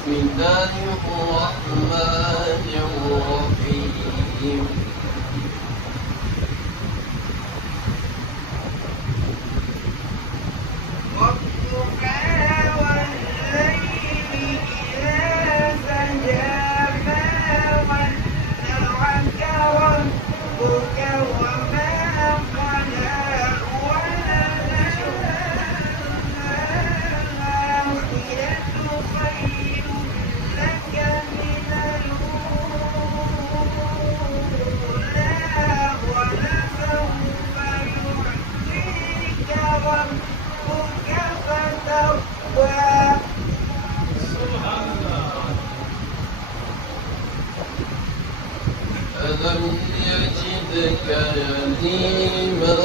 بسم الله الرحمن الرحيم والضحى والليل إذا سجى ما ودعك ربك وما قلى وللآخرة خير لك من الأولى ولسوف يعطيك ربك فترضى ألم يجدك يتيما